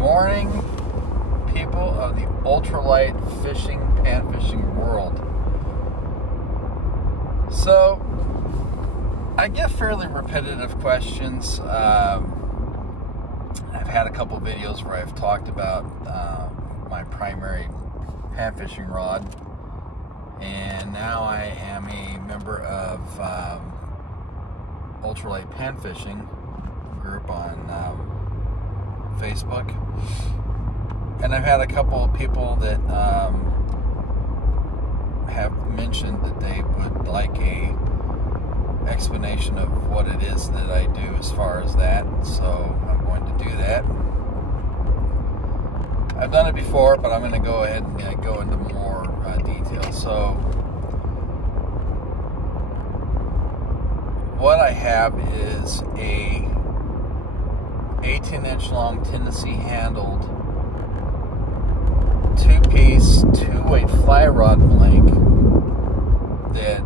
morning, people of the ultralight fishing, pan fishing world. So, I get fairly repetitive questions. I've had a couple videos where I've talked about my primary pan fishing rod, and now I am a member of ultralight pan fishing group on Facebook, and I've had a couple of people that have mentioned that they would like a explanation of what it is that I do as far as that, so I'm going to do that. I've done it before, but I'm going to go ahead and go into more detail. So what I have is a 18-inch long Tennessee handled 2-piece 2-weight fly rod blank that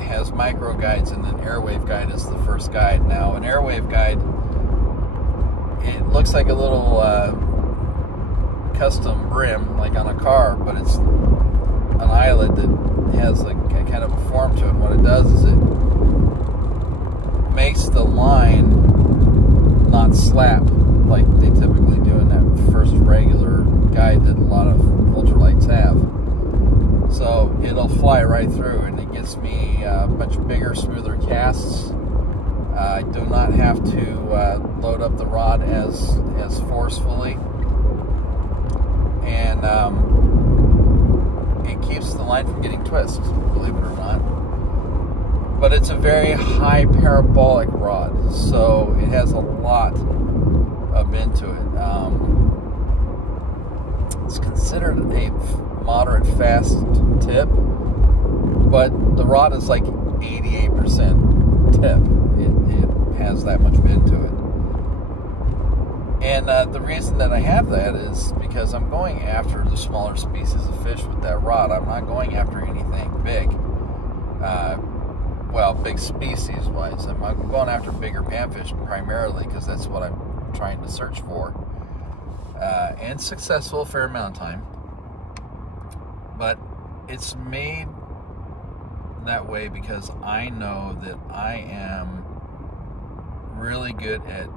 has micro guides, and then airwave guide is the first guide. Now, an airwave guide, it looks like a little custom brim like on a car, but it's an eyelet that has a kind of a form to it. And what it does is it makes the line not slap like they typically do in that first regular guide that a lot of ultralights have. So it'll fly right through, and it gives me much bigger, smoother casts. I do not have to load up the rod as forcefully, and it keeps the line from getting twisted, believe it or not. But it's a very high parabolic rod, so it has a lot of bend to it. It's considered a moderate fast tip, but the rod is like 88% tip. It has that much bend to it. And the reason that I have that is because I'm going after the smaller species of fish with that rod. I'm not going after anything big. Well, big species-wise. I'm going after bigger panfish primarily because that's what I'm trying to search for. And successful a fair amount of time. But it's made that way because I know that I am really good at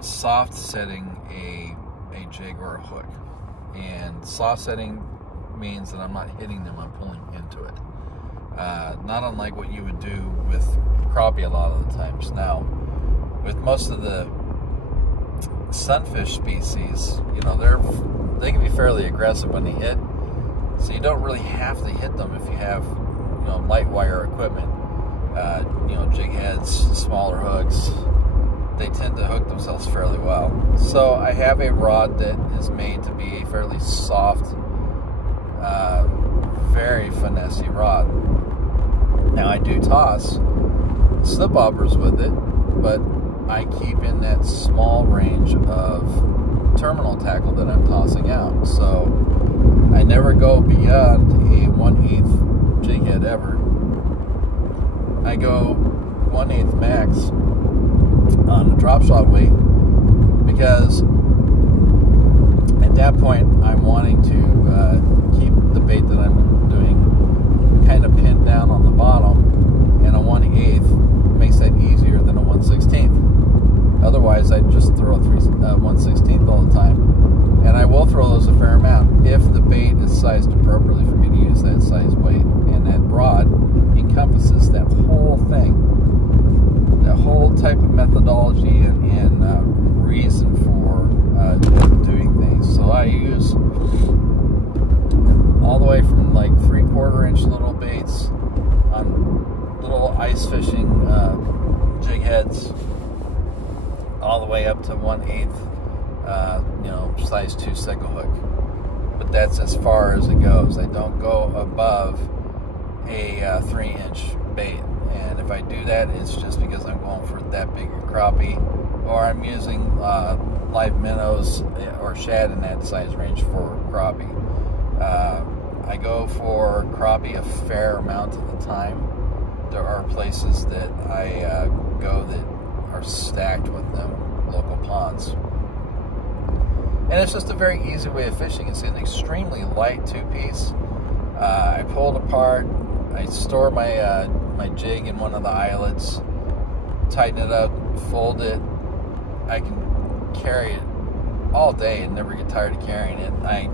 soft setting a jig or a hook. And soft setting means that I'm not hitting them, I'm pulling into it. Not unlike what you would do with crappie a lot of the times. Now, with most of the sunfish species, you know, they can be fairly aggressive when they hit, so you don't really have to hit them if you have, you know, light wire equipment. You know, jig heads, smaller hooks, they tend to hook themselves fairly well. So I have a rod that is made to be a fairly soft, very finessey rod. Now, I do toss slip bobbers with it, but I keep in that small range of terminal tackle that I'm tossing out. So I never go beyond a 1/8 jig head ever. I go 1/8 max on the drop shot weight because at that point I'm wanting to keep the bait that I'm doing kind of pinned down on the bottom, and a 1/8 makes that easier than a 1/16. Otherwise, I'd just throw 1/16 all the time, and I will throw those a fair amount if the bait is sized appropriately for me to use that size weight. And that rod encompasses that whole thing, that whole type of methodology and reason for doing things. So I use all the way from like 3/4 inch little baits on little ice fishing jig heads, all the way up to 1/8 you know, size 2 second hook. But that's as far as it goes. I don't go above a 3-inch bait, and if I do that, it's just because I'm going for that bigger crappie, or I'm using live minnows or shad in that size range for crappie. I go for crappie a fair amount of the time. There are places that I go that are stacked with them, local ponds. And it's just a very easy way of fishing. It's an extremely light two-piece. I pull it apart. I store my my jig in one of the eyelets, tighten it up, fold it. I can carry it all day and never get tired of carrying it. I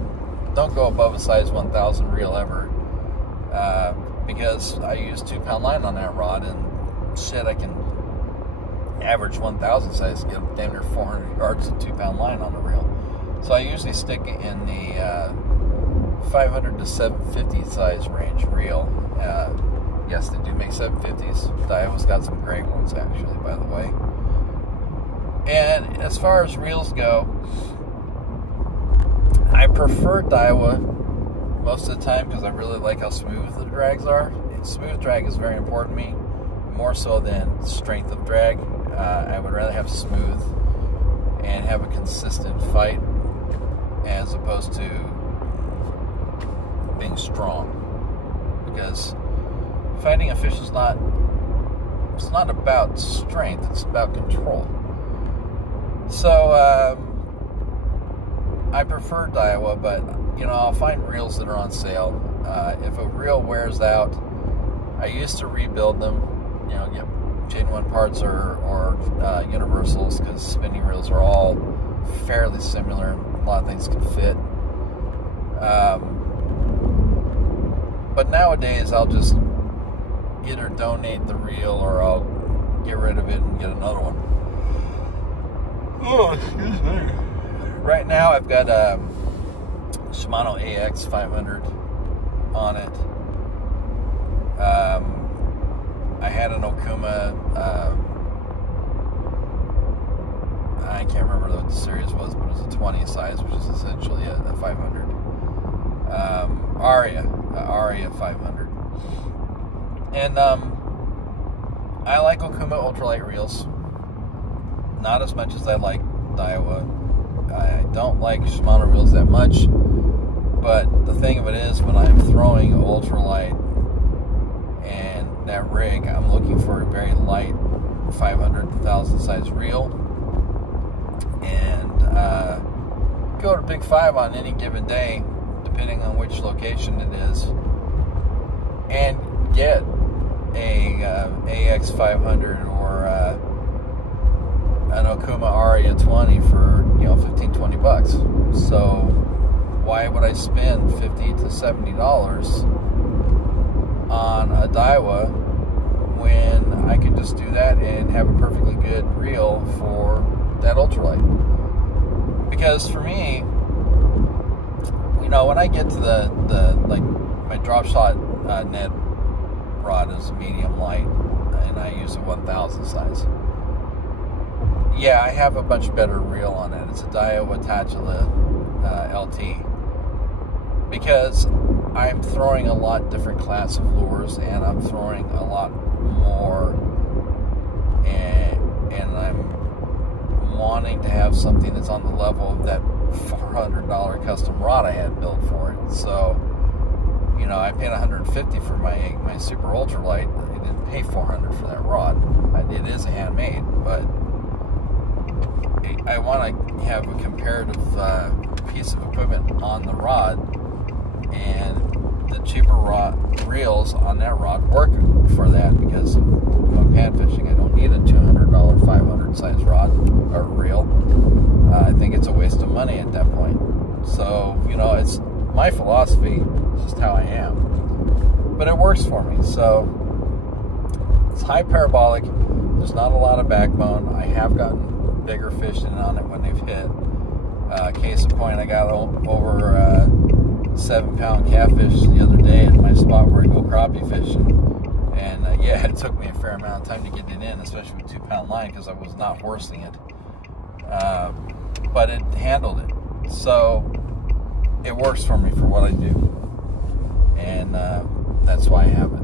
don't go above a size 1000 reel ever, because I use 2-pound line on that rod, and shit, I can average 1000 size, get damn near 400 yards of 2-pound line on the reel. So I usually stick it in the 500 to 750 size range reel. Yes, they do make 750s. Daiwa's got some great ones, actually, by the way. And as far as reels go, I prefer Daiwa most of the time because I really like how smooth the drags are. Smooth drag is very important to me, more so than strength of drag. I would rather have smooth and have a consistent fight as opposed to being strong. Because fighting a fish is not about strength, it's about control. So I prefer Daiwa, but you know, I'll find reels that are on sale. If a reel wears out, I used to rebuild them, you know, get genuine parts or universals, because spinning reels are all fairly similar. A lot of things can fit. But nowadays, I'll just either donate the reel or I'll get rid of it and get another one. Oh, excuse me. Right now, I've got a Shimano AX 500 on it. I had an Okuma, I can't remember what the series was, but it was a 20 size, which is essentially a 500. Aria 500. And I like Okuma ultralight reels. Not as much as I like Daiwa. I don't like Shimano reels that much. But the thing of it is, when I'm throwing ultralight and that rig, I'm looking for a very light 500 to 1000 size reel. And go to Big 5 on any given day, depending on which location it is, and get a AX 500 or an Okuma Aria 20 for, you know, 15-20 bucks. So why would I spend $50 to $70 on a Daiwa when I can just do that and have a perfectly good reel for that ultralight? Because for me, you know, when I get to the like my drop shot Ned rod is medium light, and I use a 1000 size. Yeah, I have a much better reel on it. It's a Daiwa Tachila LT, because I'm throwing a lot different class of lures, and I'm throwing a lot more, and I'm wanting to have something that's on the level of that $400 custom rod I had built for it. So, you know, I paid $150 for my super ultralight. I didn't pay $400 for that rod. It is handmade, but I want to have a comparative piece of equipment on the rod, and the cheaper reels on that rod work for that, because when pan fishing, I don't need a $200 500 size rod or reel. I think it's a waste of money at that point. So, you know, it's my philosophy. It's just how I am. But it works for me. So, it's high parabolic. There's not a lot of backbone. I have gotten bigger fish in on it when they've hit. Case in point, I got over 7-pound catfish the other day at my spot where I go crappie fishing. And yeah, it took me a fair amount of time to get it in, especially with 2-pound line, because I was not horsing it. But it handled it. So it works for me for what I do. And that's why I have it.